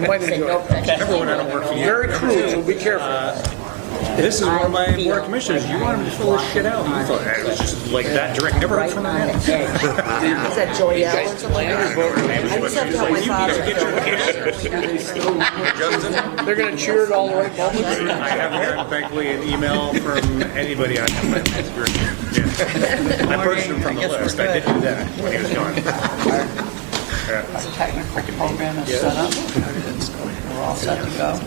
You might Say enjoy no it. prejudice. Remember when I don't work for you? Very crude, so be careful. This is one of my board of commissioners. You want him to fill this shit out. You thought it was just like that direct. Never heard Right from on him. the edge. Is that Joy Allen or something? I just have to tell my father. They're going to cheer at all the right moments. I haven't gotten, thankfully, an email from anybody on my group. Yeah. I purged him from the list. I did do that when he was gone. Our technical program is set up. We're all set to go.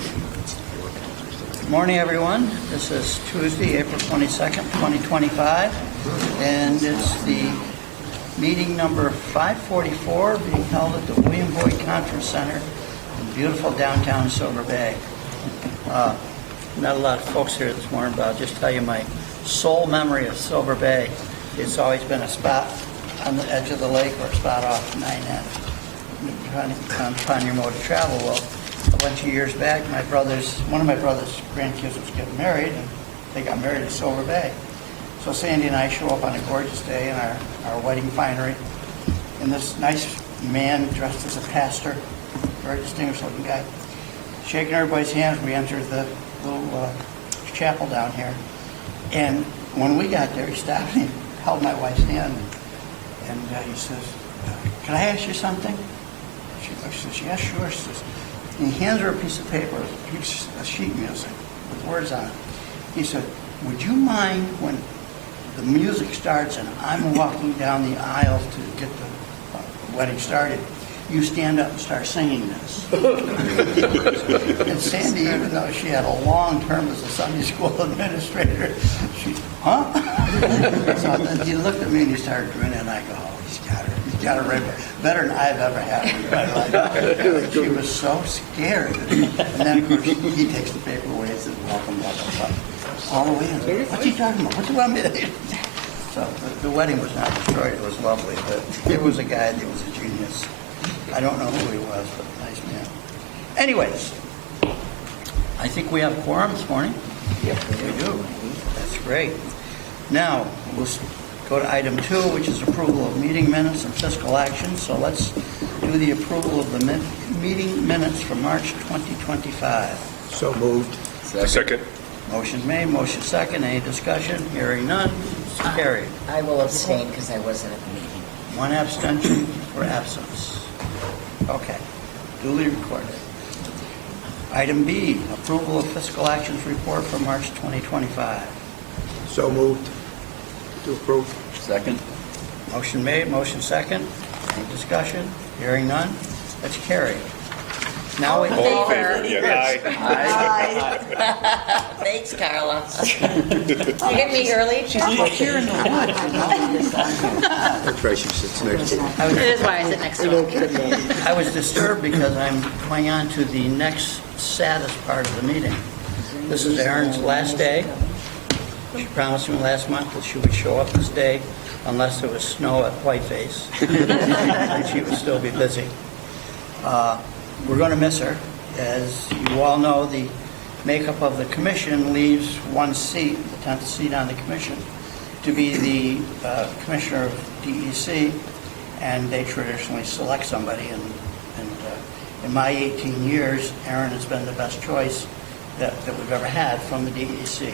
Good morning, everyone. This is Tuesday, April 22nd, 2025, and it's the meeting number 544 being held at the William Boyd Conference Center in beautiful downtown Silver Bay. Not a lot of folks here this morning, but I'll just tell you my sole memory of Silver Bay. It's always been a spot on the edge of the lake or a spot off 9N. On your mode of travel. Well, a bunch of years back, one of my brother's grandkids was getting married, and they got married in Silver Bay. So Sandy and I show up on a gorgeous day in our wedding finery, and this nice man dressed as a pastor, very distinguished looking guy, shaking everybody's hands. We entered the little chapel down here, and when we got there, he stopped and he held my wife's hand, and he says, "Can I ask you something?" She says, "Yeah, sure." She says, and he hands her a piece of paper, a sheet music with words on it. He said, "Would you mind when the music starts and I'm walking down the aisle to get the wedding started, you stand up and start singing this?" And Sandy, even though she had a long term as a Sunday school administrator, she, huh? So then he looked at me and he started grinning, and I go, "Oh, he's got it right better than I've ever had in my life." She was so scared. And then, of course, he takes the paper away and says, "Welcome, welcome." All the way in. What's he talking about? What do you want me to do? So the wedding was not destroyed. It was lovely, but it was a guy that was a genius. I don't know who he was, but nice man. Anyways, I think we have a quorum this morning. Yep. We do. That's great. Now, we'll go to item 2, which is approval of meeting minutes and fiscal action. So let's do the approval of the meeting minutes for March 2025. So moved. Second. Motion made, motion second. Any discussion? Hearing none. Carried. I will abstain because I wasn't at the meeting. One abstention for absence. Okay. Duly recorded. Item B, approval of fiscal actions report for March 2025. So moved. To approve. Second. Motion made, motion second. Any discussion? Hearing none. That's carried. Now we All in favor? Yeah, aye. Thanks, Carla. You get me early? That's right, she sits next to him. It is why I sit next to him. I was disturbed because I'm going on to the next saddest part of the meeting. This is Erin's last day. She promised me last month that she would show up this day unless there was snow at Whiteface, and she would still be busy. We're going to miss her. As you all know, the makeup of the commission leaves one seat, the 10th seat on the commission, to be the commissioner of DEC, and they traditionally select somebody. And in my 18 years, Erin has been the best choice that we've ever had from the DEC.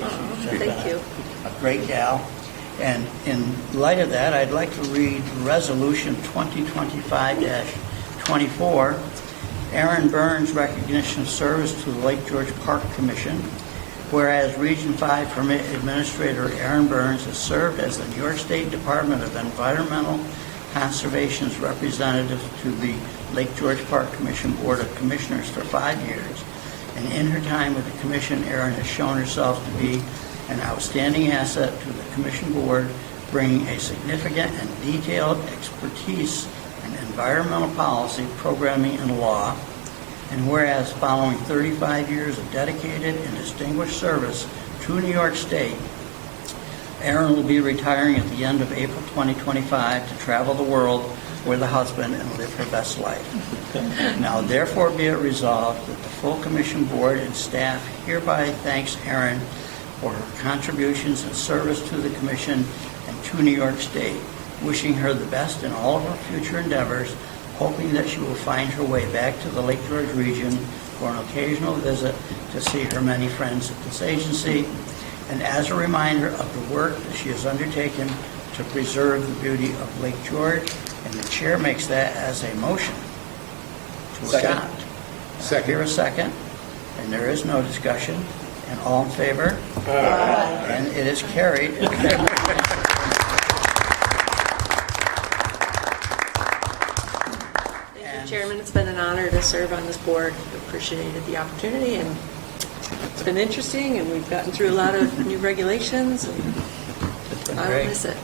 Thank you. A great gal. And in light of that, I'd like to read Resolution 2025-24, Erin Burns Recognition of Service to the Lake George Park Commission. Whereas Region 5 Permit Administrator Erin Burns has served as the New York State Department of Environmental Conservation's representative to the Lake George Park Commission Board of Commissioners for 5 years. And in her time with the Commission, Erin has shown herself to be an outstanding asset to the Commission Board, bringing a significant and detailed expertise in environmental policy, programming, and law. And whereas following 35 years of dedicated and distinguished service to New York State, Erin will be retiring at the end of April 2025 to travel the world with a husband and live her best life. Now, therefore, be it resolved that the full Commission Board and staff hereby thanks Erin for her contributions and service to the Commission and to New York State, wishing her the best in all of her future endeavors, hoping that she will find her way back to the Lake George region for an occasional visit to see her many friends at this agency, and as a reminder of the work that she has undertaken to preserve the beauty of Lake George, and the chair makes that as a motion to Second. adopt. Second. Here a second, and there is no discussion, and all in favor? Aye. And it is carried. Thank you, Chairman. It's been an honor to serve on this board. Appreciated the opportunity, and it's been interesting, and we've gotten through a lot of new regulations, and It's been I will great. miss it.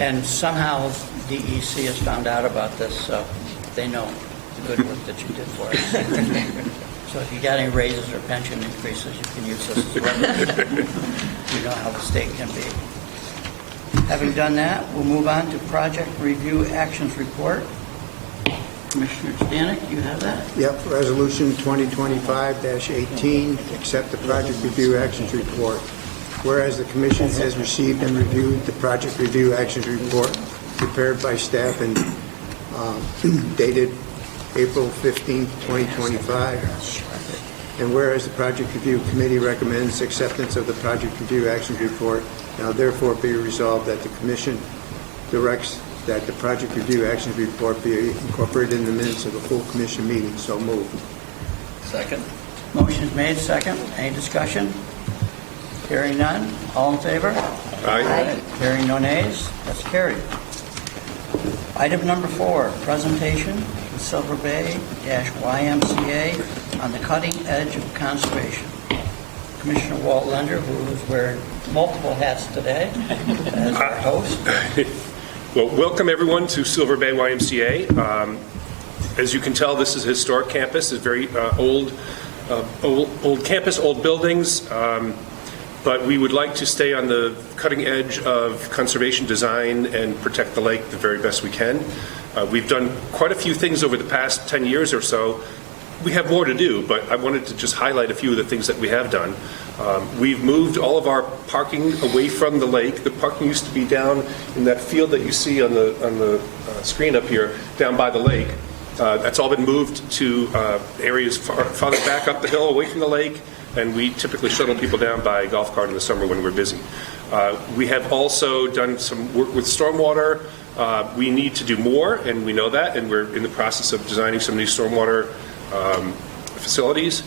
And somehow DEC has found out about this, so they know the good work that you did for us. So if you got any raises or pension increases, you can use this as well. You know how the state can be. Having done that, we'll move on to Project Review Actions Report. Commissioner Stanek, you have that? Yep, Resolution 2025-18, accept the Project Review Actions Report. Whereas the Commission has received and reviewed the Project Review Actions Report prepared by staff and dated April 15, 2025. And whereas the Project Review Committee recommends acceptance of the Project Review Actions Report, now therefore be resolved that the Commission directs that the Project Review Actions Report be incorporated in the minutes of the full Commission meeting. So moved. Second. Motion is made, second. Any discussion? Hearing none. All in favor? Aye. Hearing no nays. That's carried. Item number 4, presentation of Silver Bay-YMCA on the cutting edge of conservation. Commissioner Walt Lender, who is wearing multiple hats today as our host. Well, welcome everyone to Silver Bay YMCA. As you can tell, this is a historic campus. It's a very old campus, old buildings. But we would like to stay on the cutting edge of conservation design and protect the lake the very best we can. We've done quite a few things over the past 10 years or so. We have more to do, but I wanted to just highlight a few of the things that we have done. We've moved all of our parking away from the lake. The parking used to be down in that field that you see on the screen up here, down by the lake. That's all been moved to areas farther back up the hill, away from the lake, and we typically shuttle people down by golf cart in the summer when we're busy. We have also done some work with stormwater. We need to do more, and we know that, and we're in the process of designing some new stormwater facilities.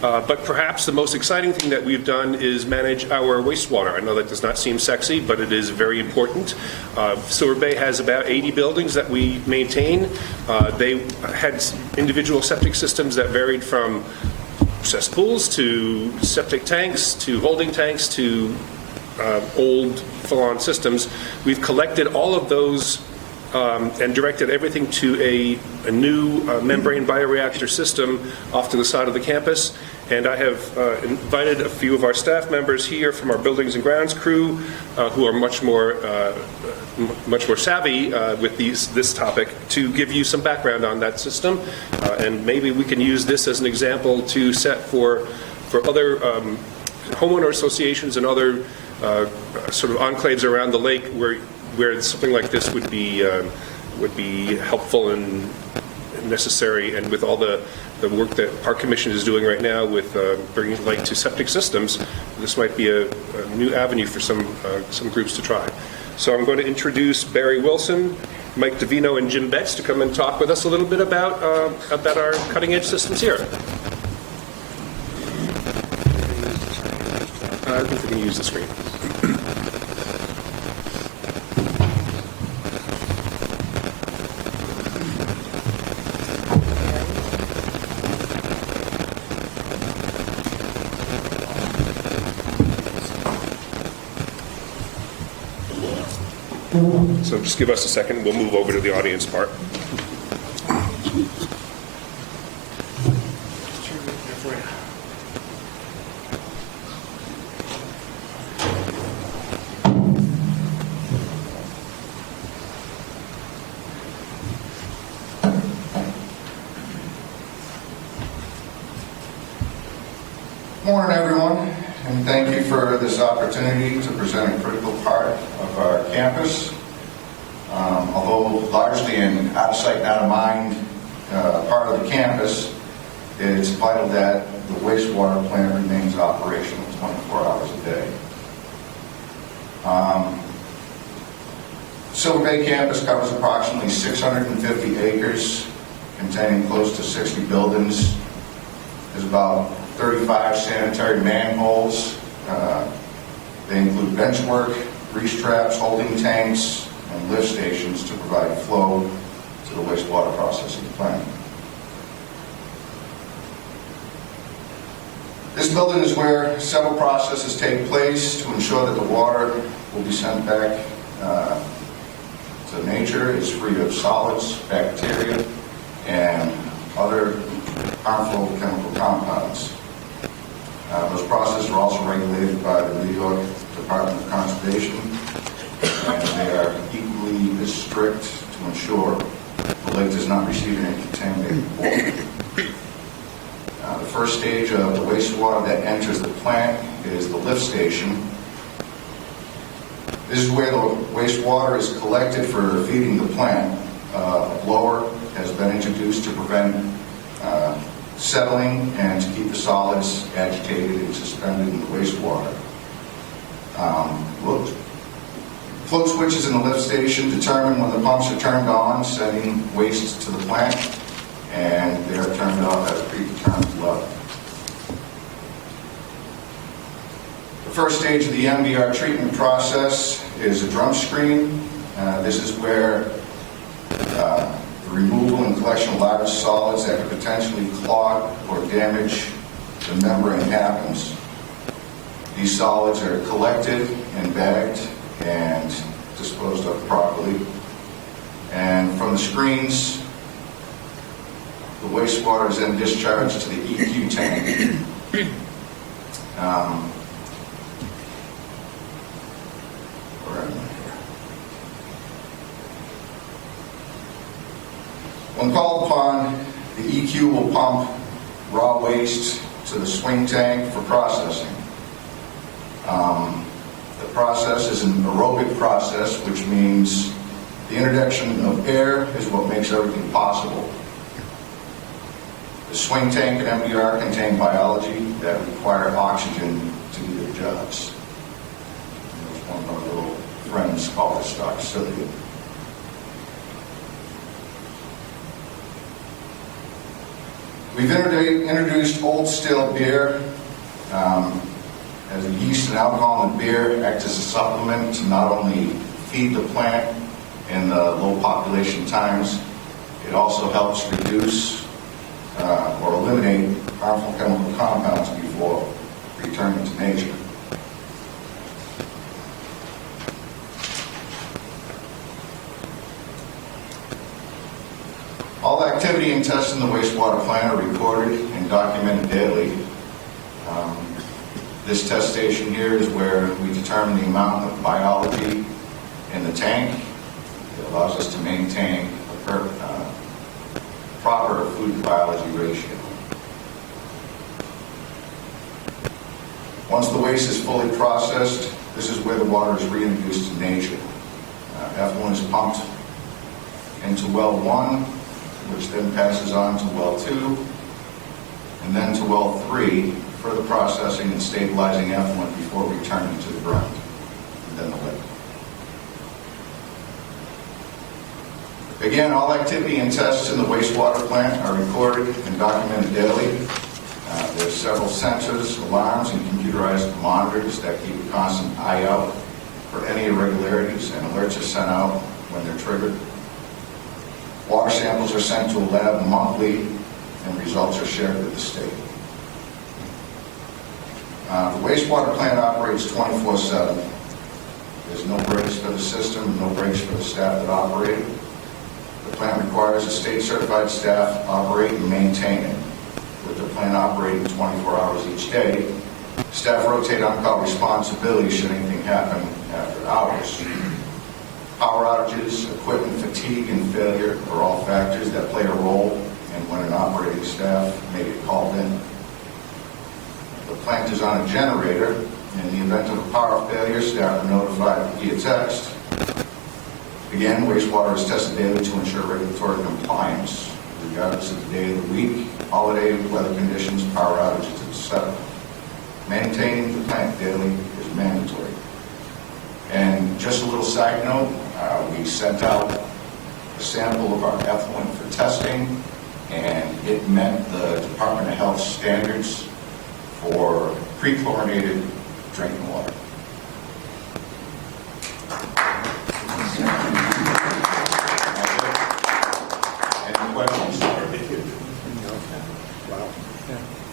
But perhaps the most exciting thing that we've done is manage our wastewater. I know that does not seem sexy, but it is very important. Silver Bay has about 80 buildings that we maintain. They had individual septic systems that varied from cesspools to septic tanks to holding tanks to old full-on systems. We've collected all of those and directed everything to a new membrane bioreactor system off to the side of the campus. And I have invited a few of our staff members here from our buildings and grounds crew who are much more savvy with this topic to give you some background on that system. And maybe we can use this as an example to set for other homeowner associations and other sort of enclaves around the lake where something like this would be helpful and necessary, and with all the work that Park Commission is doing right now with bringing the lake to septic systems, this might be a new avenue for some groups to try. So I'm going to introduce Barry Wilson, Mike DeVino, and Jim Betts to come and talk with us a little bit about our cutting edge systems here. I think we can use the screen. So just give us a second, we'll move over to the audience part. Morning, everyone, and thank you for this opportunity to present a critical part of our campus. Although largely an out-of-sight, out-of-mind part of the campus, it's vital that the wastewater plant remains operational 24 hours a day. Silver Bay campus covers approximately 650 acres, containing close to 60 buildings. There's about 35 sanitary manholes. They include bench work, grease traps, holding tanks, and lift stations to provide flow to the wastewater processing plant. This building is where several processes take place to ensure that the water will be sent back to nature, is free of solids, bacteria, and other harmful chemical compounds. Those processes are also regulated by the New York Department of Conservation, and they are equally as strict to ensure the lake does not receive any contaminated water. The first stage of the wastewater that enters the plant is the lift station. This is where the wastewater is collected for feeding the plant. A blower has been introduced to prevent settling and to keep the solids agitated and suspended in the wastewater. Float switches in the lift station determine when the pumps are turned on, sending waste to the plant, and they are turned off at a predetermined level. The first stage of the MBR treatment process is a drum screen. This is where the removal and collection of large solids that could potentially clog or damage the membrane happens. These solids are collected and bagged and disposed of properly. And from the screens, the wastewater is then discharged to the EQ tank. When called upon, the EQ will pump raw waste to the swing tank for processing. The process is an aerobic process, which means the introduction of air is what makes everything possible. The swing tank and MBR contain biology that require oxygen to do their jobs. There's one of our little friends called the stock cilia. We've introduced old still beer as the yeast and alcohol in the beer act as a supplement to not only feed the plant in the low population times, it also helps reduce or eliminate harmful chemical compounds before returning to nature. All activity and tests in the wastewater plant are recorded and documented daily. This test station here is where we determine the amount of biology in the tank. It allows us to maintain a proper food to biology ratio. Once the waste is fully processed, this is where the water is reintroduced to nature. Effluent is pumped into well 1, which then passes on to well 2, and then to well 3, further processing and stabilizing effluent before returning to the ground, and then the lake. Again, all activity and tests in the wastewater plant are recorded and documented daily. There's several sensors, alarms, and computerized monitors that keep a constant eye out for any irregularities, and alerts are sent out when they're triggered. Water samples are sent to a lab monthly, and results are shared with the state. The wastewater plant operates 24/7. There's no breaks for the system, no breaks for the staff that operate it. The plant requires a state-certified staff operate and maintain it. With the plant operating 24 hours each day, staff rotate on-call responsibility should anything happen after hours. Power outages, equipment fatigue, and failure are all factors that play a role in when an operating staff may get called in. The plant is on a generator. In the event of a power failure, staff are notified via text. Again, wastewater is tested daily to ensure regulatory compliance, regardless of the day of the week, holiday, weather conditions, power outages, etc. Maintaining the plant daily is mandatory. And just a little side note, we sent out a sample of our effluent for testing, and it met the Department of Health standards for pre-chlorinated drinking water. Any questions?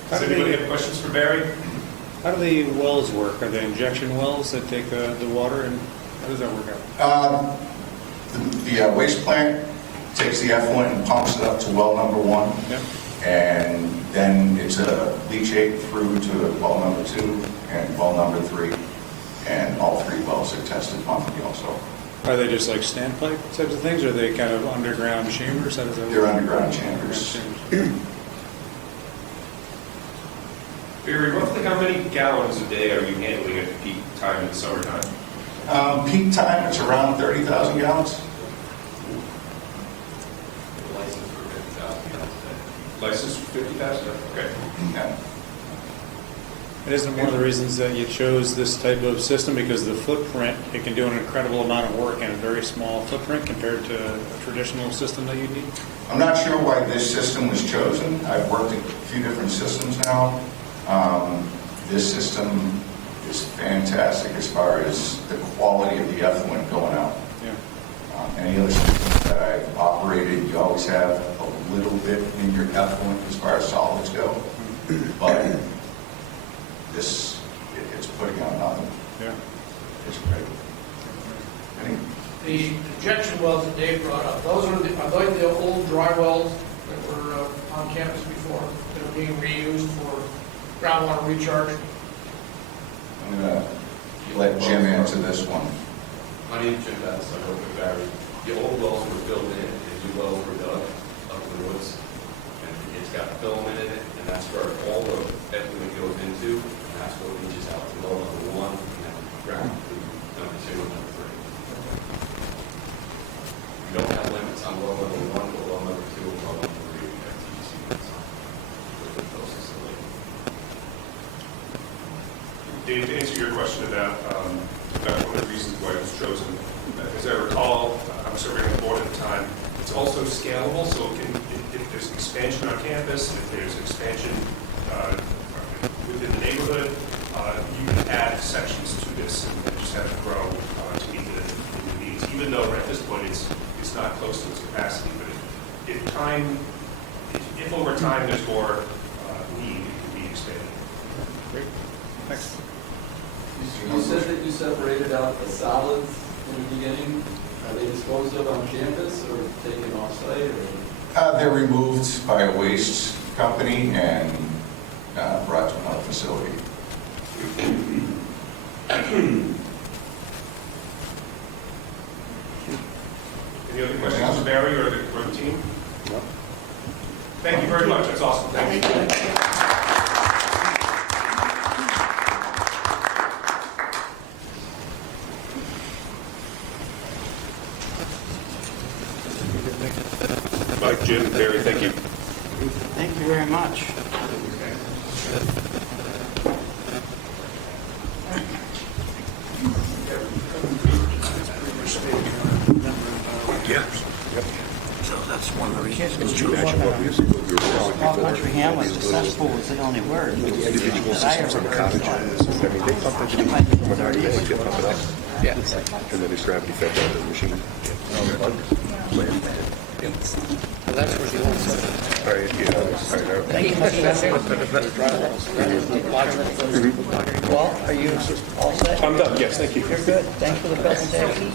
Does anybody have questions for Barry? How do the wells work? Are they injection wells that take the water, and how does that work out? The waste plant takes the effluent and pumps it up to well number 1. Yep. And then it's a leachate through to well number 2 and well number 3. And all 3 wells are tested monthly also. Are they just like standpipe types of things, or are they kind of underground chambers? How does that work? They're underground chambers. Barry, roughly how many gallons a day are you handling at peak time in the summertime? Peak time, it's around 30,000 gallons. License for 50,000? Okay. Yeah. And isn't one of the reasons that you chose this type of system because the footprint, it can do an incredible amount of work in a very small footprint compared to a traditional system that you need? I'm not sure why this system was chosen. I've worked at a few different systems now. This system is fantastic as far as the quality of the effluent going out. Yeah. Any other systems that I've operated, you always have a little bit in your effluent as far as solids go. But this, it's putting out nothing. Yeah. It's great. The injection wells that Dave brought up, are those the old dry wells that were on campus before, that are being reused for groundwater recharge? I'm going to let Jim answer this one. My name's Jim Betts. I work with Barry. The old wells were filled in, and new wells were dug up in the woods. And it's got film in it, and that's where all the effluent goes into, and that's what leaches out to well number 1, and then ground to number 2 and number 3. We don't have limits on well number 1, but well number 2 and well number 3, we have TGC limits on with the those facility. Dave, to answer your question about one of the reasons why it was chosen, as I recall, I was serving on the board at the time, it's also scalable, so if there's expansion on campus, if there's expansion within the neighborhood, you can add sections to this and just have it grow to meet the needs, even though at this point it's not close to its capacity. But if over time there's more need, it can be expanded. Great. Thanks. You said that you separated out the solids in the beginning. Are they disposed of on campus or taken off-site? They're removed by a waste company and brought to another facility. Any other questions for Barry or the team? No. Thank you very much. That's awesome. Thank you. Mike, Jim, Barry, thank you. Thank you very much. Yeah. So that's one of the reasons. Small country hamlet, successful was the only word that I ever heard. Yeah. And then it's gravity fed by the machine. That's where the old stuff. All right, yeah. Thank you. Well, are you all set? I'm done. Yes, thank you. You're good. Thanks for the presentation.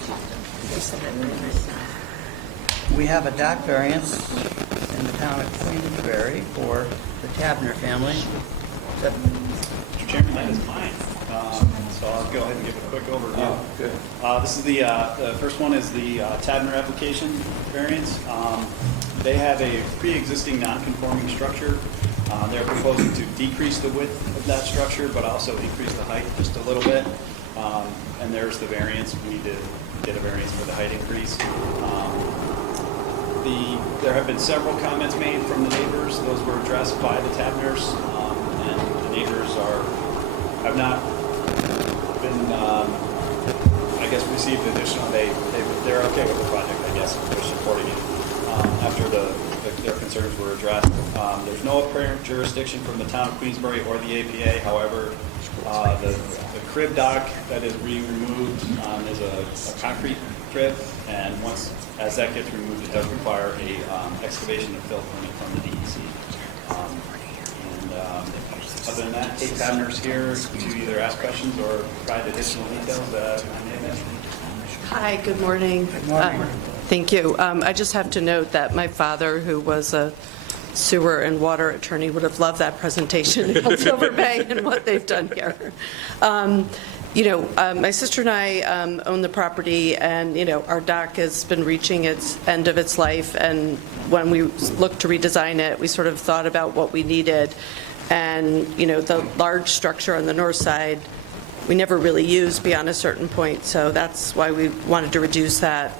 We have a dock variance in the town of Queensbury for the Tabner family. Mr. Chairman, that is mine. So I'll go ahead and give a quick overview. Oh, good. This is the first one is the Tabner application variance. They have a pre-existing non-conforming structure. They're proposing to decrease the width of that structure, but also increase the height just a little bit. And there's the variance. We need to get a variance for the height increase. There have been several comments made from the neighbors. Those were addressed by the Tabners, and the neighbors have not been, I guess, received additional. They're okay with the project, I guess. They're supporting it after their concerns were addressed. There's no apparent jurisdiction from the town of Queensbury or the APA. However, the crib dock that is being removed is a concrete crib, and as that gets removed, it does require a excavation and fill permit from the DEC. Other than that, Kate Tabner's here to either ask questions or provide additional details that I may have missed. Hi, good morning. Good morning. Thank you. I just have to note that my father, who was a sewer and water attorney, would have loved that presentation about Silver Bay and what they've done here. My sister and I own the property, and, our dock has been reaching its end of its life, and when we looked to redesign it, we sort of thought about what we needed. And, the large structure on the north side, we never really used beyond a certain point, so that's why we wanted to reduce that.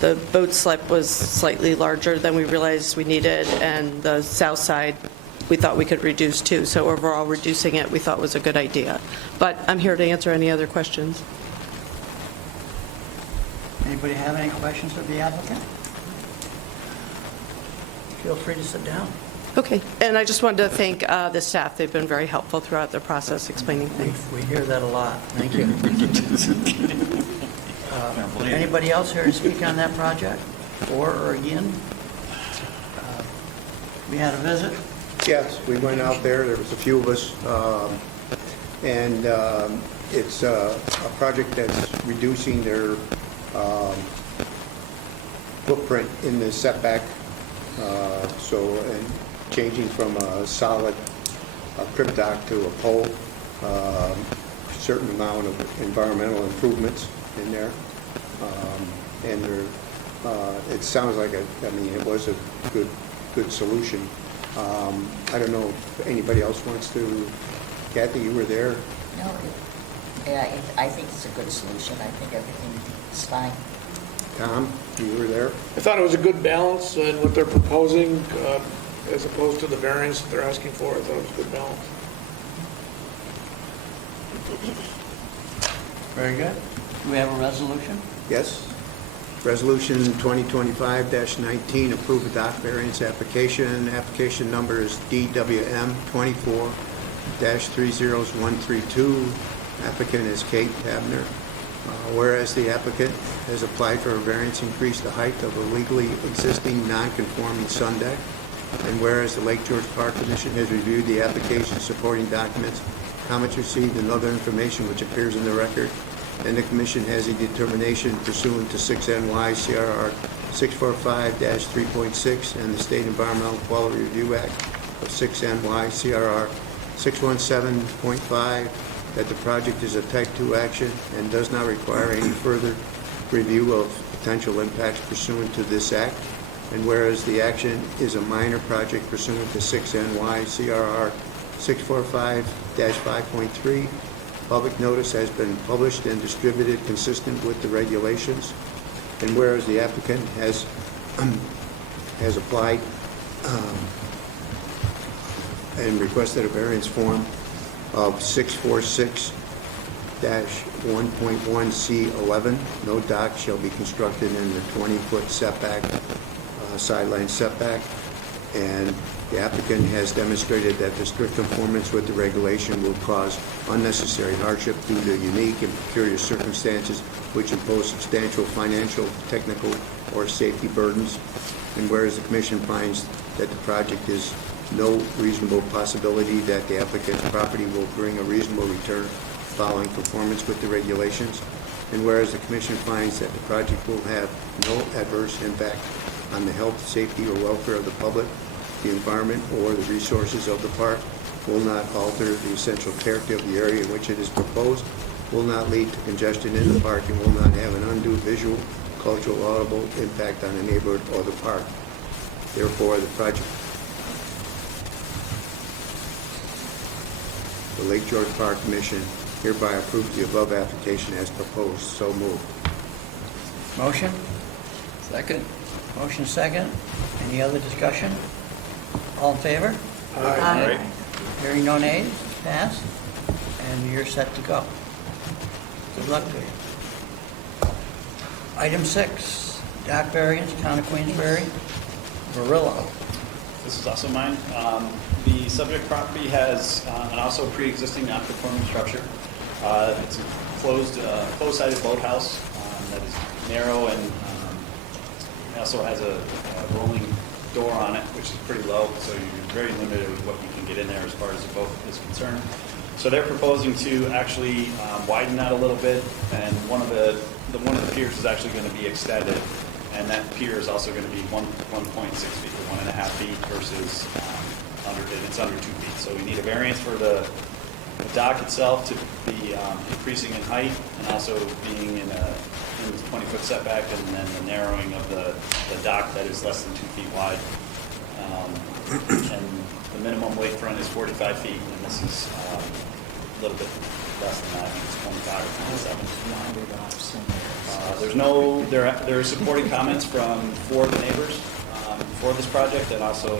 The boat slip was slightly larger than we realized we needed, and the south side we thought we could reduce too. So overall, reducing it we thought was a good idea. But I'm here to answer any other questions. Anybody have any questions of the applicant? Feel free to sit down. Okay, and I just wanted to thank the staff. They've been very helpful throughout the process explaining things. We hear that a lot. Thank you. Anybody else here to speak on that project, for or again? We had a visit. Yes, we went out there. There was a few of us. And it's a project that's reducing their footprint in the setback. And changing from a solid crib dock to a pole, certain amount of environmental improvements in there. It sounds like it was a good solution. I don't know if anybody else wants to. Kathy, you were there. No, I think it's a good solution. I think everything is fine. Tom, you were there. I thought it was a good balance in what they're proposing, as opposed to the variance that they're asking for. I thought it was a good balance. Very good. Do we have a resolution? Yes. Resolution 2025-19, approve a dock variance application. Application number is DWM 24-30132. Applicant is Kate Tabner. Whereas the applicant has applied for a variance increase the height of a legally existing non-conforming sun deck, and whereas the Lake George Park Commission has reviewed the application supporting documents, comments received, and other information which appears in the record, and the Commission has a determination pursuant to 6 NY CRR 645-3.6 and the State Environmental Quality Review Act of 6 NY CRR 617.5 that the project is a Type 2 action and does not require any further review of potential impacts pursuant to this act, and whereas the action is a minor project pursuant to 6 NY CRR 645-5.3, public notice has been published and distributed consistent with the regulations, and whereas the applicant has applied and requested a variance form of 646-1.1C11, no dock shall be constructed in the 20-foot setback, sideline setback, and the applicant has demonstrated that the strict conformance with the regulation will cause unnecessary hardship due to unique and peculiar circumstances which impose substantial financial, technical, or safety burdens, and whereas the Commission finds that the project is no reasonable possibility that the applicant's property will bring a reasonable return following conformance with the regulations, and whereas the Commission finds that the project will have no adverse impact on the health, safety, or welfare of the public, the environment, or the resources of the park, will not alter the essential character of the area in which it is proposed, will not lead to congestion in the park, and will not have an undue visual, cultural, audible impact on the neighborhood or the park. Therefore, the Lake George Park Commission hereby approves the above application as proposed. So moved. Motion? Second. Motion second. Any other discussion? All in favor? Aye. Hearing no nays, pass, and you're set to go. Good luck to you. Item 6, dock variance, Town of Queensbury, Verillo. This is also mine. The subject property has an also pre-existing non-conforming structure. It's a closed-sided boathouse that is narrow, and it also has a rolling door on it, which is pretty low, so you're very limited with what you can get in there as far as the boat is concerned. So they're proposing to actually widen that a little bit, and one of the piers is actually going to be extended, and that pier is also going to be 1.6 feet or 1.5 feet versus it's under 2 feet. So we need a variance for the dock itself to be increasing in height and also being in the 20-foot setback, and then the narrowing of the dock that is less than 2 feet wide. And the minimum lakefront is 45 feet, and this is a little bit less than that. I think it's 25 or 27. There are supporting comments from 4 of the neighbors for this project, and also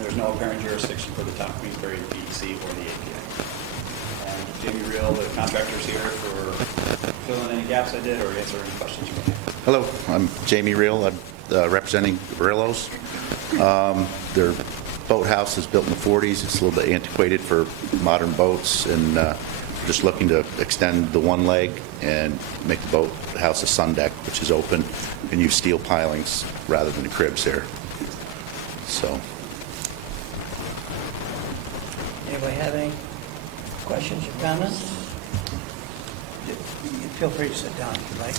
there's no apparent jurisdiction for the Town of Queensbury, the PEC, or the APA. And Jamie Reel, the contractor's here for filling any gaps I did or answer any questions you may have. Hello, I'm Jamie Reel. I'm representing Verillo's. Their boathouse is built in the 40s. It's a little bit antiquated for modern boats, and we're just looking to extend the one leg and make the boathouse a sun deck, which is open, and use steel pilings rather than the cribs here. So. Anybody have any questions or comments? Feel free to sit down if you like.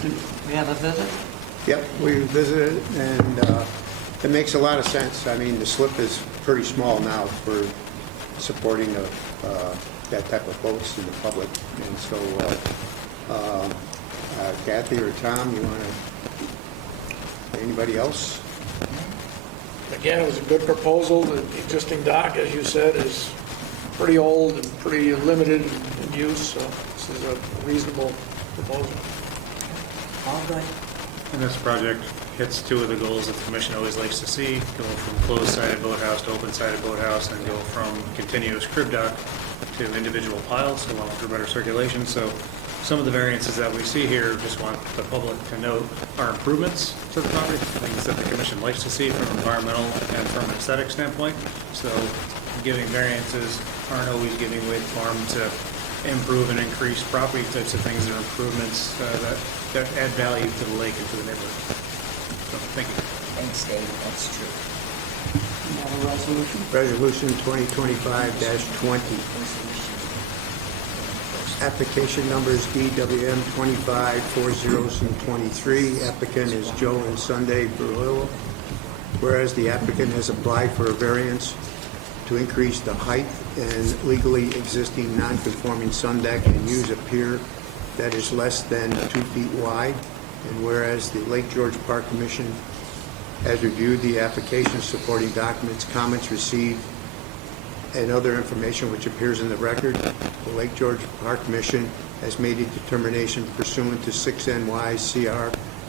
Do we have a visit? Yep, we visited, and it makes a lot of sense. I mean, the slip is pretty small now for supporting that type of boats in the public. And so, Kathy or Tom, you want to, anybody else? Again, it was a good proposal. The existing dock, as you said, is pretty old and pretty limited in use, so this is a reasonable proposal. All good. And this project hits 2 of the goals that the commission always likes to see: go from closed-sided boathouse to open-sided boathouse, and go from continuous crib dock to individual piles, along for better circulation. So some of the variances that we see here, just want the public to note, are improvements to the property, things that the commission likes to see from an environmental and from an aesthetic standpoint. So giving variances aren't always giving way to farm to improve and increase property types of things. They're improvements that add value to the lake and to the neighborhood. So, thank you. Thanks, Dave, that's true. We have a resolution? Resolution 2025-20. Application numbers DWM 254023. Applicant is Joe and Sunday Verillo. Whereas the applicant has applied for a variance to increase the height and legally existing non-conforming sun deck and use a pier that is less than 2 feet wide. And whereas the Lake George Park Commission has reviewed the application, supporting documents, comments received, and other information which appears in the record, the Lake George Park Commission has made a determination pursuant to 6 NYS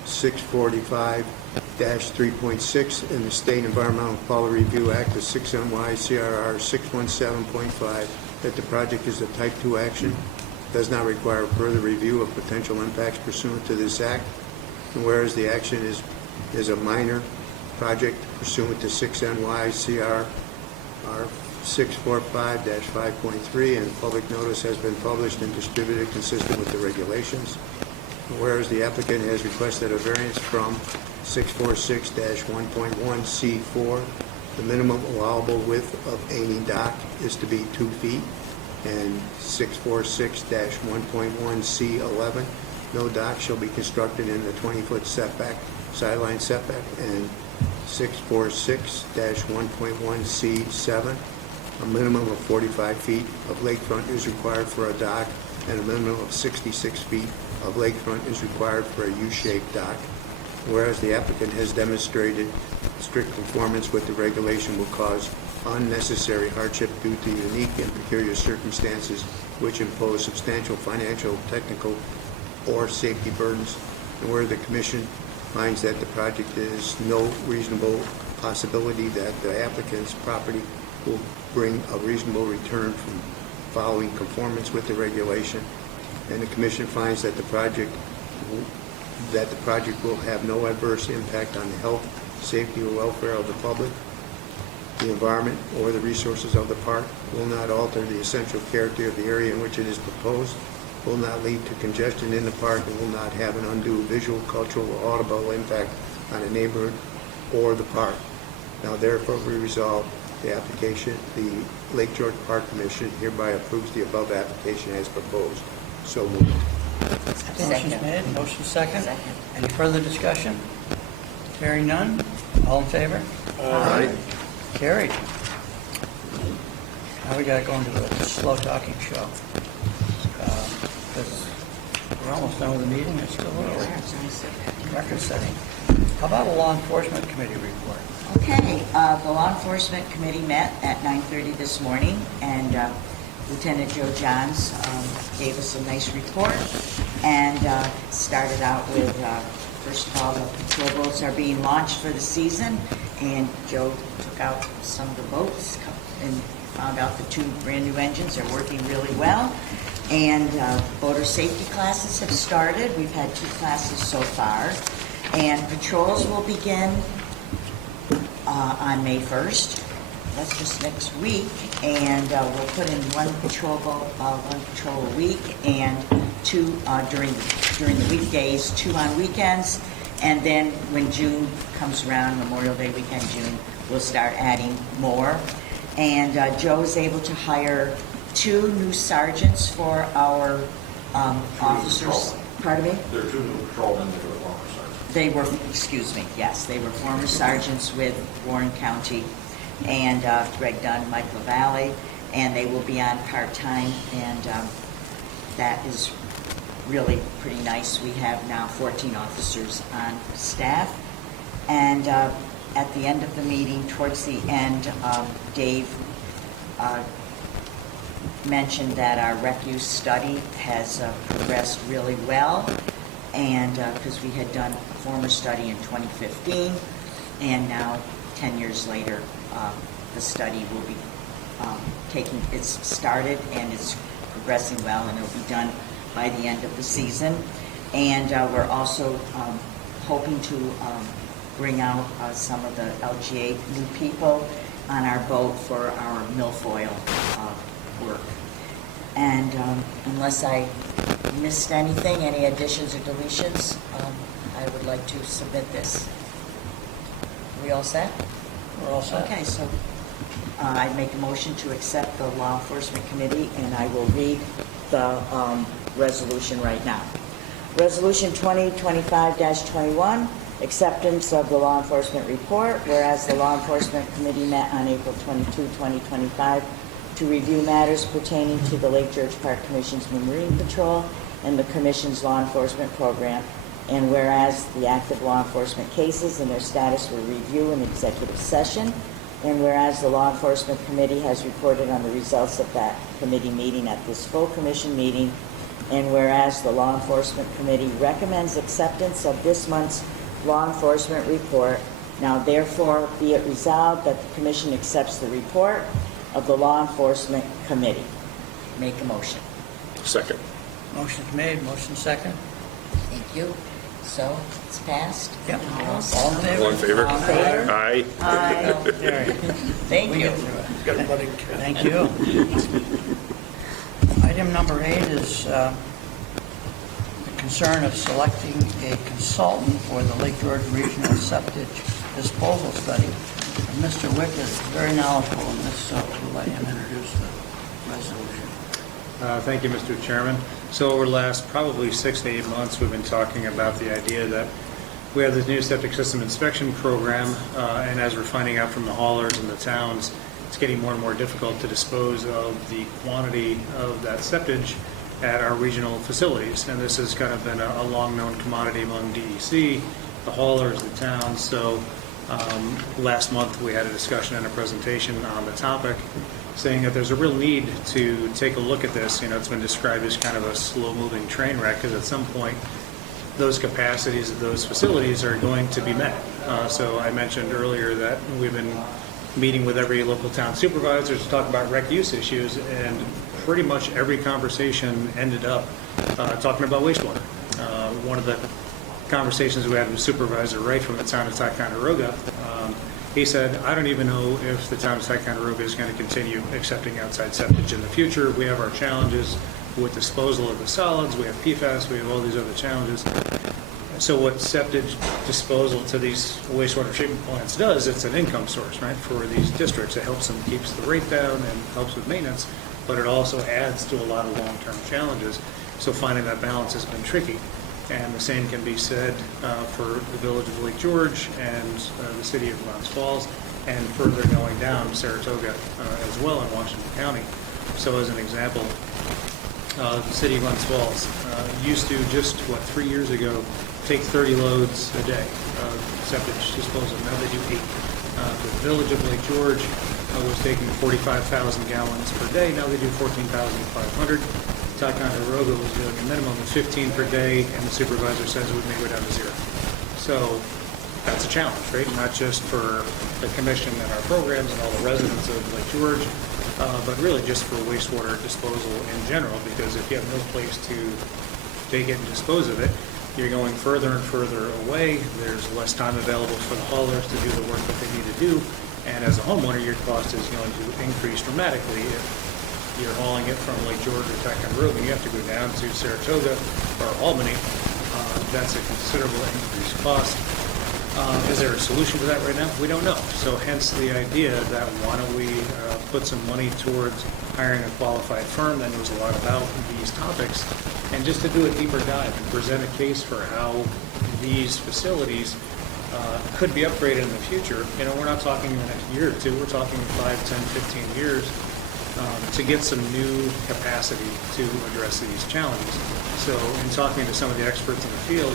645-3.6 and the State Environmental Quality Review Act of 6 NYS 617.5 that the project is a Type 2 action, does not require further review of potential impacts pursuant to this act, and whereas the action is a minor project pursuant to 6 NYS 645-5.3, and public notice has been published and distributed consistent with the regulations. Whereas the applicant has requested a variance from 646-1.1C4, the minimum allowable width of any dock is to be 2 feet, and 646-1.1C11, no dock shall be constructed in the 20-foot setback, sideline setback, and 646-1.1C7, a minimum of 45 feet of lakefront is required for a dock, and a minimum of 66 feet of lakefront is required for a U-shaped dock. Whereas the applicant has demonstrated strict conformance with the regulation will cause unnecessary hardship due to unique and peculiar circumstances which impose substantial financial, technical, or safety burdens, and where the commission finds that the project is no reasonable possibility that the applicant's property will bring a reasonable return from following conformance with the regulation, and the commission finds that the project will have no adverse impact on the health, safety, or welfare of the public, the environment, or the resources of the park, will not alter the essential character of the area in which it is proposed, will not lead to congestion in the park, and will not have an undue visual, cultural, or audible impact on the neighborhood or the park. Now therefore we resolve the application, the Lake George Park Commission hereby approves the above application as proposed. So moved. Motion's made, motion second. Any further discussion? Hearing none, all in favor? Aye. Carried. Now we gotta go into a slow talking show. Because we're almost done with the meeting, it's still early. Record setting. How about a law enforcement committee report? Okay, the Law Enforcement Committee met at 9:30 this morning, and Lieutenant Joe Johns gave us a nice report, and started out with, first of all, the patrol boats are being launched for the season, and Joe took out some of the boats and found out the 2 brand new engines are working really well. And boater safety classes have started. We've had 2 classes so far, and patrols will begin on May 1st. That's just next week, and we'll put in 1 patrol boat, 1 patrol a week, and 2 during the weekdays, 2 on weekends, and then when June comes around, Memorial Day weekend, June, we'll start adding more. And Joe is able to hire 2 new sergeants for our officers. Pardon me? There are 2 new patrolmen that were former sergeants. They were, excuse me, yes, they were former sergeants with Warren County, and Greg Dunn, Mike LaValle, and they will be on part-time, and that is really pretty nice. We have now 14 officers on staff, and at the end of the meeting, towards the end, Dave mentioned that our refuse study has progressed really well, and because we had done a former study in 2015, and now 10 years later, the study will be it's started and it's progressing well, and it'll be done by the end of the season. And we're also hoping to bring out some of the LGA new people on our boat for our milfoil work. And unless I missed anything, any additions or deletions, I would like to submit this. We all set? We're all set. Okay, so I make a motion to accept the Law Enforcement Committee, and I will read the resolution right now. Resolution 2025-21, acceptance of the Law Enforcement Report, whereas the Law Enforcement Committee met on April 22, 2025 to review matters pertaining to the Lake George Park Commission's Marine Patrol and the Commission's law enforcement program, and whereas the active law enforcement cases and their status were reviewed in executive session, and whereas the Law Enforcement Committee has reported on the results of that committee meeting at this full commission meeting, and whereas the Law Enforcement Committee recommends acceptance of this month's law enforcement report, now therefore be it resolved that the commission accepts the report of the Law Enforcement Committee. Make a motion. Second. Motion's made, motion second. Thank you. So, it's passed? Yep. All set? All in favor? All in favor? All in favor? Aye. Aye. Carried. Thank We you. get through it. Got a running Thank you. Item number 8 is the concern of selecting a consultant for the Lake George Regional Septic Disposal Study. And Mr. Wick is very knowledgeable in this, so we'll let him introduce the resolution. Thank you, Mr. Chairman. So over the last probably 6 to 8 months, we've been talking about the idea that we have this new septic system inspection program, and as we're finding out from the haulers and the towns, it's getting more and more difficult to dispose of the quantity of that septage at our regional facilities. And this has kind of been a long-known commodity among DEC, the haulers, the towns. So Last month, we had a discussion and a presentation on the topic, saying that there's a real need to take a look at this. You know, it's been described as kind of a slow-moving train wreck, because at some point, those capacities of those facilities are going to be met. So I mentioned earlier that we've been meeting with every local town supervisor to talk about rec use issues, and pretty much every conversation ended up talking about wastewater. One of the conversations we had with Supervisor Wright from the town of Ticonderoga, he said, I don't even know if the town of Ticonderoga is going to continue accepting outside septic in the future. We have our challenges with disposal of the solids, we have PFAS, we have all these other challenges. So what septic disposal to these wastewater treatment plants does, it's an income source, right, for these districts. It helps them, keeps the rate down and helps with maintenance, but it also adds to a lot of long-term challenges. So finding that balance has been tricky. And the same can be said for the village of Lake George and the city of Glens Falls, and further going down Saratoga as well in Washington County. So as an example, the city of Glens Falls used to just, 3 years ago, take 30 loads a day of septic disposal. Now they do 8. The village of Lake George was taking 45,000 gallons per day. Now they do 14,500. Ticonderoga was doing a minimum of 15 per day, and the supervisor says it may go down to 0. So that's a challenge, right? Not just for the commission and our programs and all the residents of Lake George, but really just for wastewater disposal in general, because if you have no place to take it and dispose of it, you're going further and further away. There's less time available for the haulers to do the work that they need to do, and as a homeowner, your cost is going to increase dramatically if you're hauling it from Lake George or Ticonderoga, and you have to go down to Saratoga or Albany. That's a considerable increased cost. Is there a solution to that right now? We don't know. So hence the idea that why don't we put some money towards hiring a qualified firm that knows a lot about these topics, and just to do a deeper dive and present a case for how these facilities could be upgraded in the future. You know, we're not talking in the next year or two. We're talking 5, 10, 15 years. To get some new capacity to address these challenges. So in talking to some of the experts in the field,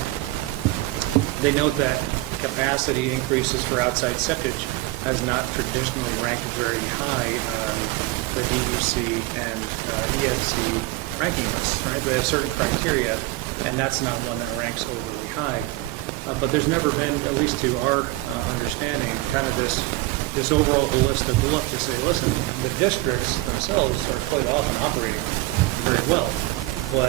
they note that capacity increases for outside septic has not traditionally ranked very high on the DUC and ESC ranking lists, right? They have certain criteria, and that's not one that ranks overly high. But there's never been, at least to our understanding, kind of this overall holistic look to say, listen, the districts themselves are quite often operating very well, but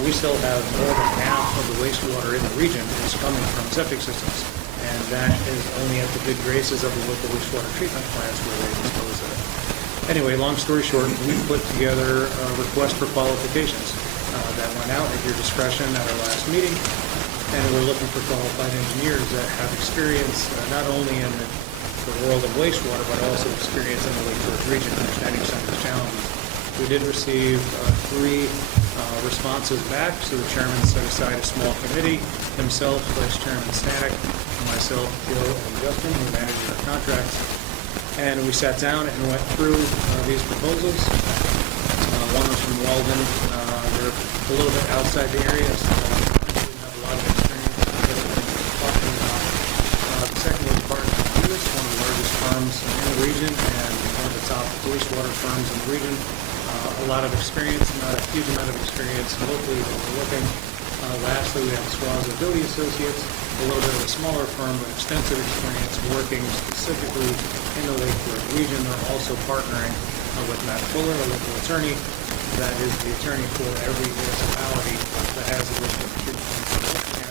we still have more than half of the wastewater in the region is coming from septic systems, and that is only at the good graces of the local wastewater treatment plants where they dispose of it. Anyway, long story short, we put together a request for qualifications that went out at your discretion at our last meeting, and we're looking for qualified engineers that have experience not only in the world of wastewater, but also experience in the Lake George region, understanding some of these challenges. We did receive 3 responses back, so the chairman set aside a small committee, himself, Vice Chairman Stanek, myself, Joe, and Justin, who manage our contracts, and we sat down and went through these proposals. One was from Walden. They're a little bit outside the area, so they have a lot of experience in what we're talking about. The second was Barton, one of the largest firms in the region and one of the top wastewater firms in the region. A lot of experience, not a huge amount of experience locally, but we're looking. Lastly, we have Swazo Doty Associates, a little bit of a smaller firm, but extensive experience working specifically in the Lake George region. They're also partnering with Matt Fuller, a local attorney that is the attorney for every municipality that has a wastewater treatment plant.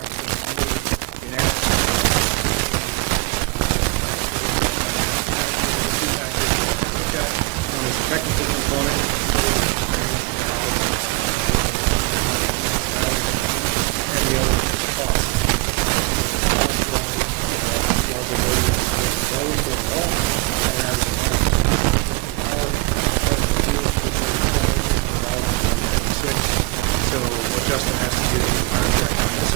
Technical component. And the other cost. So what Justin has to do in the contract on this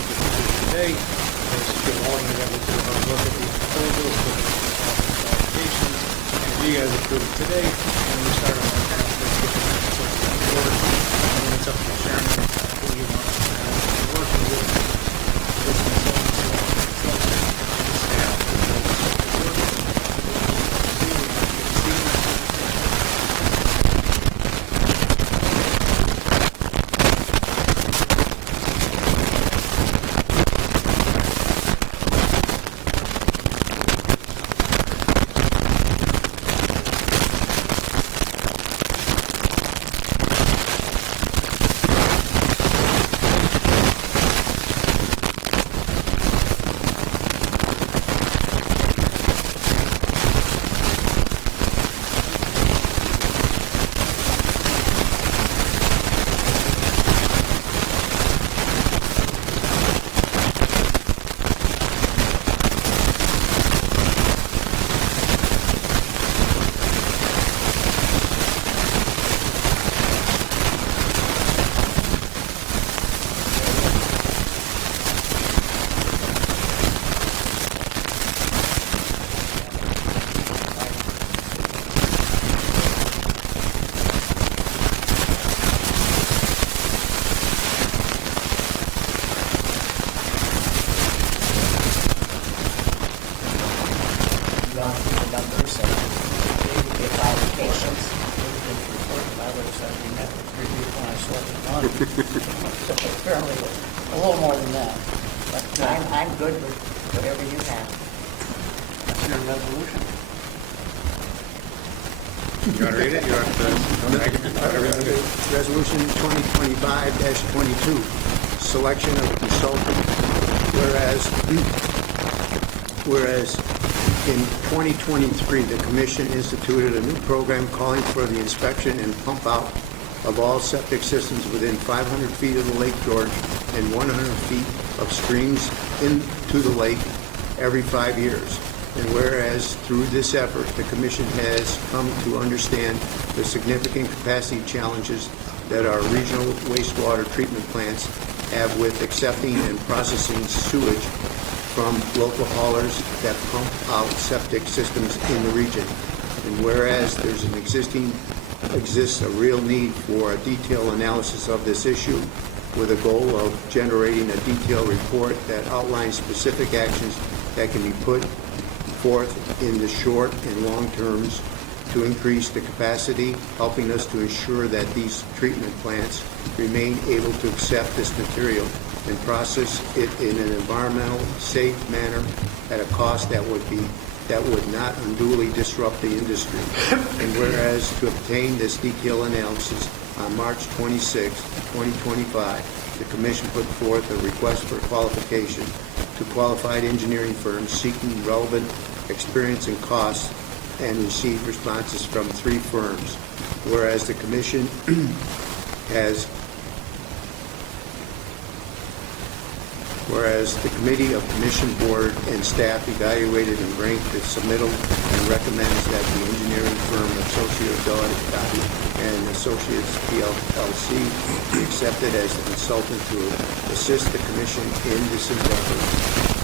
today is to alter that we could look at these proposals, look at the qualifications, and if you guys approve it today, and we start on that path, let's get the next step forward. And then it's up to the chairman who you want to work with this consultant, the staff, Apparently, a little more than that. But I'm good with whatever you have. that's your resolution. You want to read it? You want to? Resolution 2025-22, selection of consultant. Whereas in 2023, the commission instituted a new program calling for the inspection and pump out of all septic systems within 500 feet of the Lake George and 100 feet of streams into the lake every 5 years. And whereas through this effort, the commission has come to understand the significant capacity challenges that our regional wastewater treatment plants have with accepting and processing sewage from local haulers that pump out septic systems in the region. And whereas exists a real need for a detailed analysis of this issue with a goal of generating a detailed report that outlines specific actions that can be put forth in the short and long terms to increase the capacity, helping us to ensure that these treatment plants remain able to accept this material and process it in an environmental safe manner at a cost that would not unduly disrupt the industry. And whereas to obtain this detailed analysis on March 26, 2025, the Commission put forth a request for qualification to qualified engineering firms seeking relevant experience and costs and received responses from 3 firms. Whereas the Commission Whereas the Committee of Commission Board and staff evaluated and ranked the submittal and recommends that the engineering firm Associates Dodd and Associates PLC be accepted as the consultant to assist the Commission in this endeavor.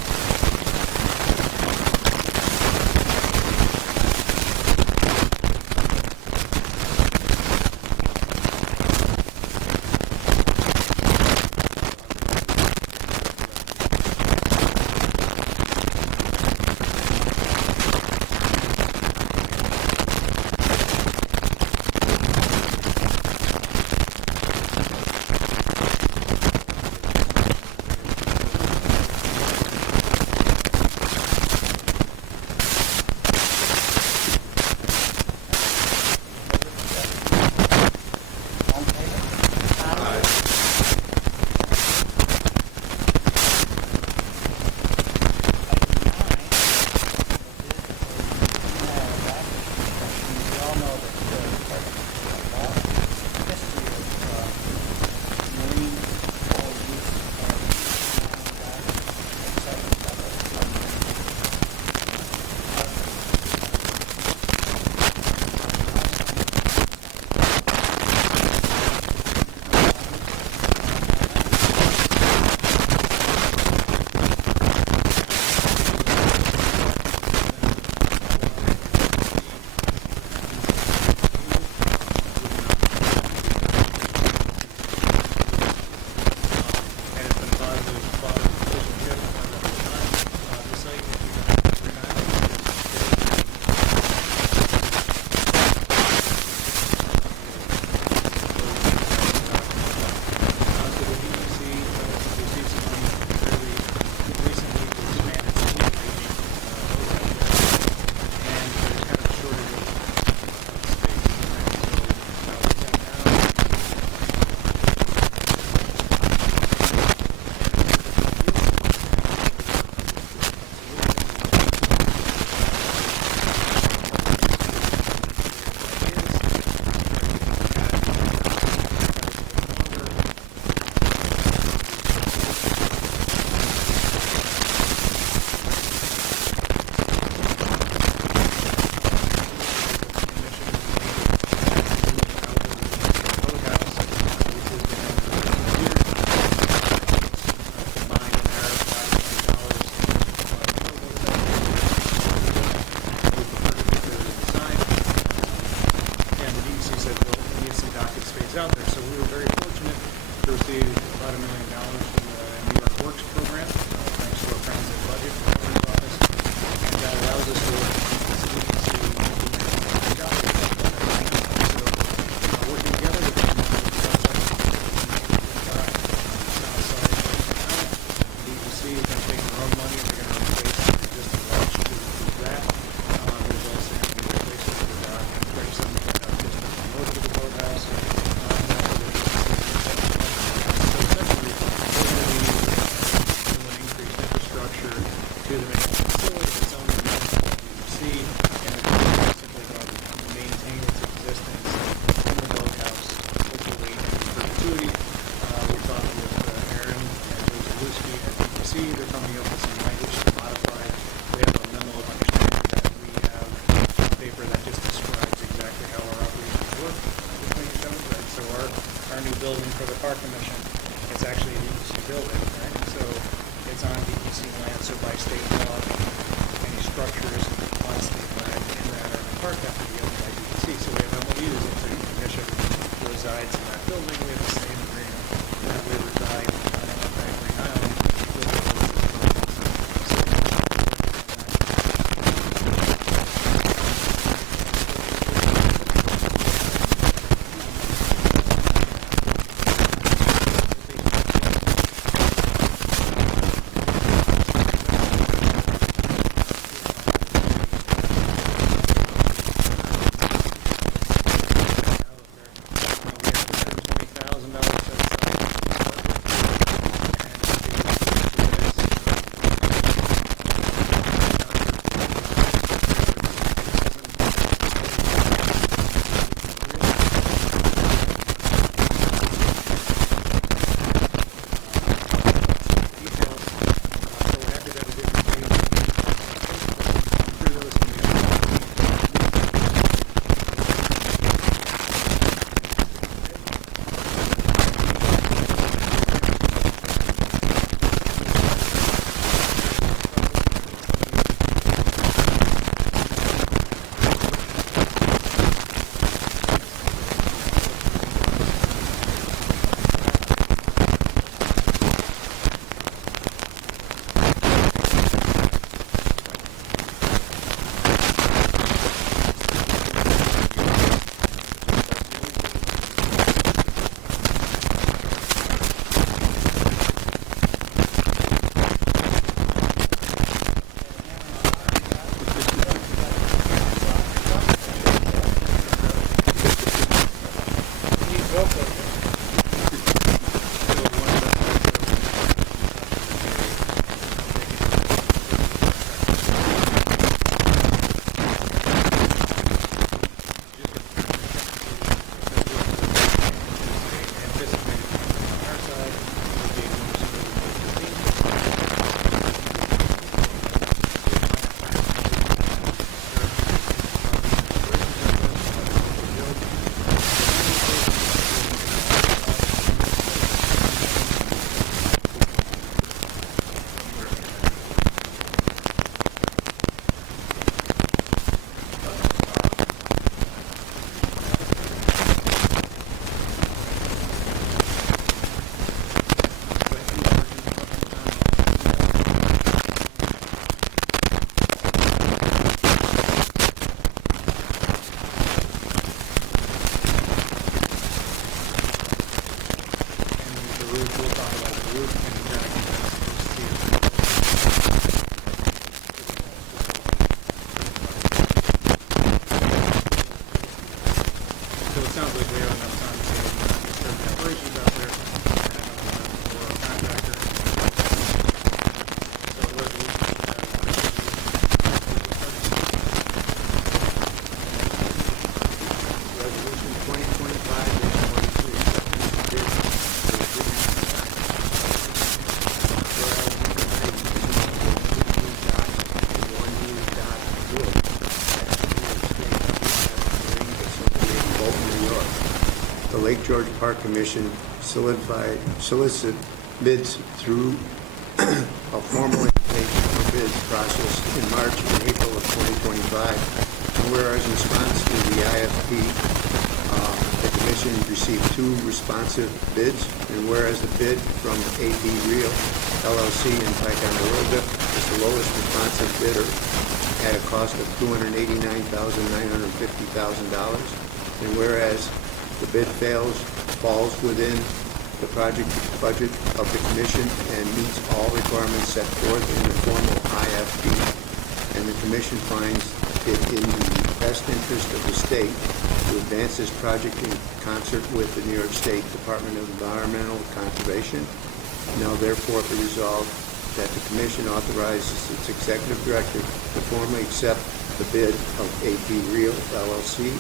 out there. So we were very fortunate to receive about $1 million from the New York Works program, thanks to our friends at Budget from the Governor's Office, and that allows us to work working together with them. building for the park commission. It's actually a DEC building, right? So it's on DEC land, so by state law, any structures on state land in that are in the park have to be owned by DEC. So we have MOUs if the commission resides in that building, we have the same agreement that we reside on Green Island. With the Lake George Park Commission solicit bids through a formal invitation for bids process in March and April of 2025. And whereas in response to the IFP, the Commission received 2 responsive bids, and whereas the bid from AP Real LLC in Ticonderoga is the lowest responsive bidder at a cost of $289,950,000, and whereas the bid falls within the project budget of the Commission and meets all requirements set forth in the formal IFP, and the Commission finds it in the best interest of the state to advance this project in concert with the New York State Department of Environmental Conservation. Now therefore be resolved that the Commission authorizes its Executive Director to formally accept the bid of AP Real LLC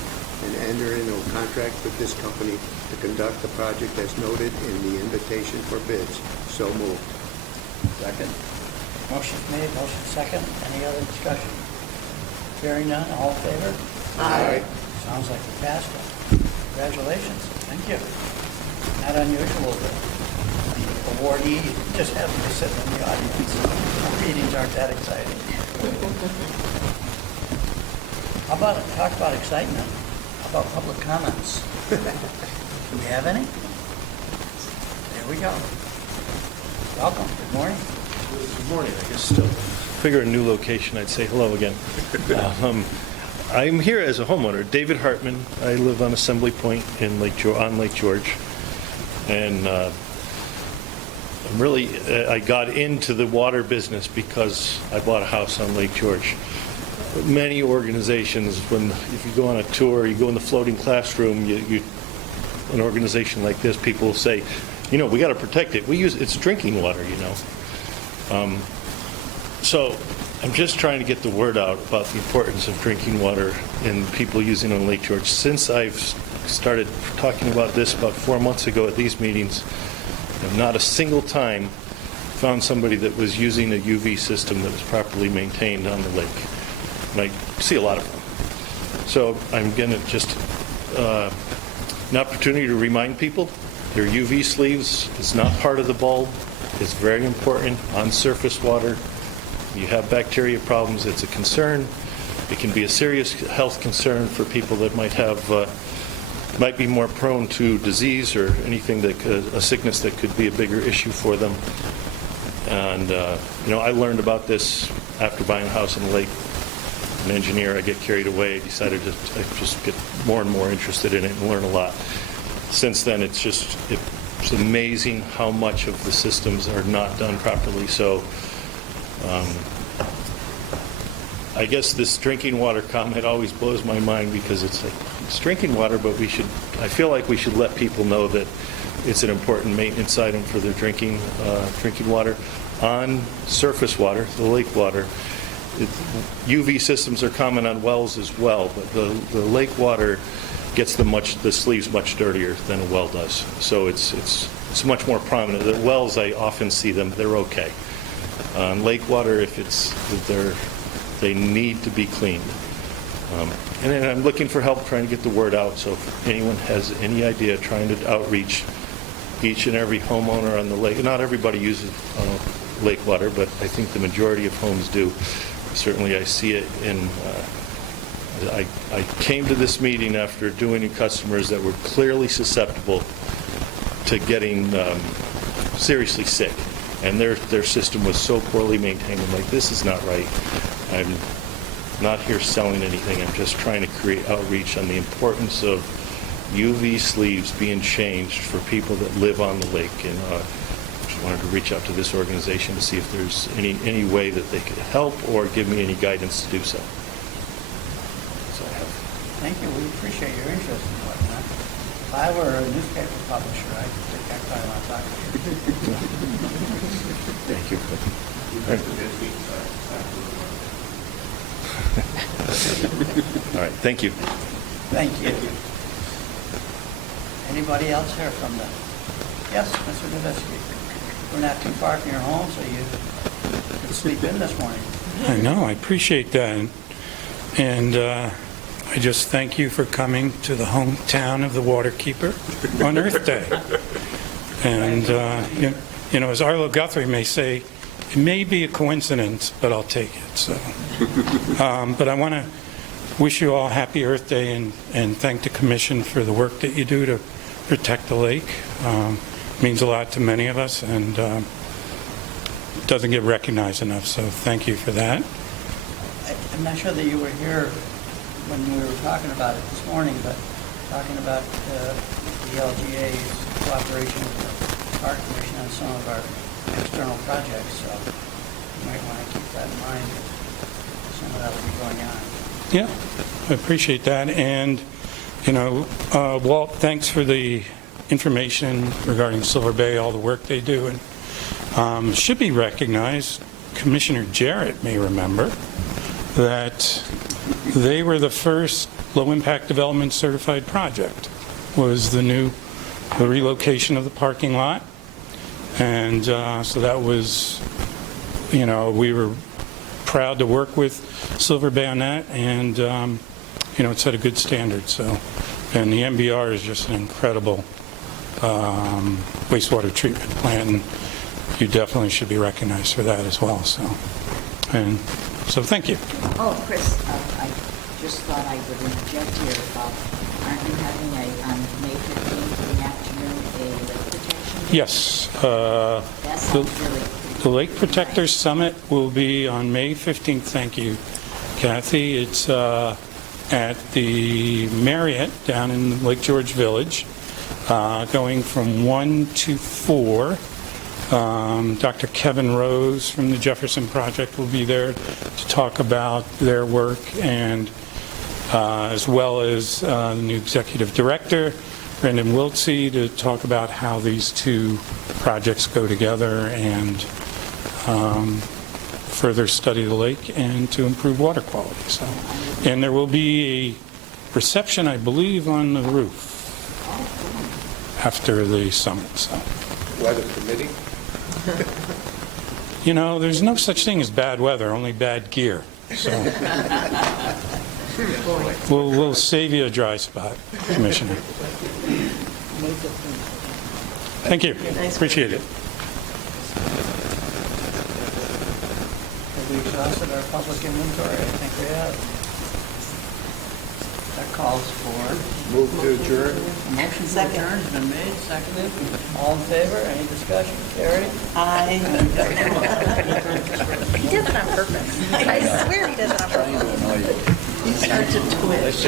and enter into a contract with this company to conduct the project as noted in the invitation for bids. So moved. Second. Motion made, motion second. Any other discussion? Hearing none, all in favor? Aye. Sounds like it passed. Congratulations. Thank you. Not unusual that the awardee just happens to sit in the audience. Our meetings aren't that exciting. How about, talk about excitement, how about public comments? Do we have any? There we go. Welcome, good morning. Good morning, I guess still. Figure a new location, I'd say hello again. I'm here as a homeowner, David Hartman. I live on Assembly Point in on Lake George. And I'm really, I got into the water business because I bought a house on Lake George. Many organizations, if you go on a tour, you go in the floating classroom, an organization like this, people will say, you know, we got to protect it. It's drinking water, you know. So I'm just trying to get the word out about the importance of drinking water and people using it on Lake George. Since I've started talking about this about 4 months ago at these meetings, I've not a single time found somebody that was using a UV system that was properly maintained on the lake. And I see a lot of them. So I'm going to just an opportunity to remind people their UV sleeves is not part of the bulb. It's very important on surface water. You have bacteria problems, it's a concern. It can be a serious health concern for people that might be more prone to disease or anything a sickness that could be a bigger issue for them. And you know, I learned about this after buying a house on the lake. An engineer, I get carried away. I decided to just get more and more interested in it and learn a lot. Since then, it's amazing how much of the systems are not done properly. So I guess this drinking water comment always blows my mind because it's drinking water, but I feel like we should let people know that it's an important maintenance item for their drinking water. On surface water, the lake water, UV systems are common on wells as well, but the lake water gets the sleeves much dirtier than a well does. So it's much more prominent. The wells, I often see them, they're okay. On lake water, they need to be cleaned. And then I'm looking for help trying to get the word out. So if anyone has any idea, trying to outreach each and every homeowner on the lake. Not everybody uses lake water, but I think the majority of homes do. Certainly I see it in, I came to this meeting after doing customers that were clearly susceptible to getting seriously sick. And their system was so poorly maintained. I'm like, this is not right. I'm not here selling anything. I'm just trying to create outreach on the importance of UV sleeves being changed for people that live on the lake. And just wanted to reach out to this organization to see if there's any way that they could help or give me any guidance to do so. So I have. Thank you. We appreciate your interest in whatnot. If I were a newspaper publisher, I'd probably want to talk to you. Thank you. All right, thank you. Thank you. Anybody else here from the... Yes, Mr. Novitsky. We're not too far from your home, so you could sleep in this morning. I know, I appreciate that. And I just thank you for coming to the hometown of the Waterkeeper on Earth Day. And, you know, as Arlo Guthrie may say, it may be a coincidence, but I'll take it. So, but I want to wish you all happy Earth Day and thank the Commission for the work that you do to protect the lake. It means a lot to many of us and doesn't get recognized enough. So thank you for that. I'm not sure that you were here when we were talking about it this morning, but talking about the LGA's cooperation with the Park Commission on some of our external projects, so you might want to keep that in mind. Some of that will be going on. Yeah, I appreciate that. And, you know, Walt, thanks for the information regarding Silver Bay, all the work they do. And should be recognized, Commissioner Jarrett may remember that they were the first low-impact development certified project, was the relocation of the parking lot. And so that was, you know, we were proud to work with Silver Bay on that, and, you know, it set a good standard. So, and the MBR is just an incredible wastewater treatment plant, and you definitely should be recognized for that as well. So thank you. Oh, Chris, I just thought I would interject here. Aren't you having on May 15th in the afternoon, a lake protection day? Yes. That sounds really The Lake Protectors Summit will be on May 15th. Thank you, Kathy. It's at the Marriott down in Lake George Village, going from 1 to 4. Dr. Kevin Rose from the Jefferson Project will be there to talk about their work, and as well as the new executive director, Brendan Wiltsey, to talk about how these two projects go together and further study the lake and to improve water quality. So, and there will be a reception, I believe, on the roof after the summit. So, Weather permitting? you know, there's no such thing as bad weather, only bad gear. So, we'll save you a dry spot, Commissioner. Thank you. Appreciate it. Have we exhausted our public inventory? I think we have. That calls for... Move to adjourn? Motion to adjourn has been made, seconded. All in favor? Any discussion? Carrie? Aye. He did it on purpose. I swear he did it on purpose. He starts to twitch.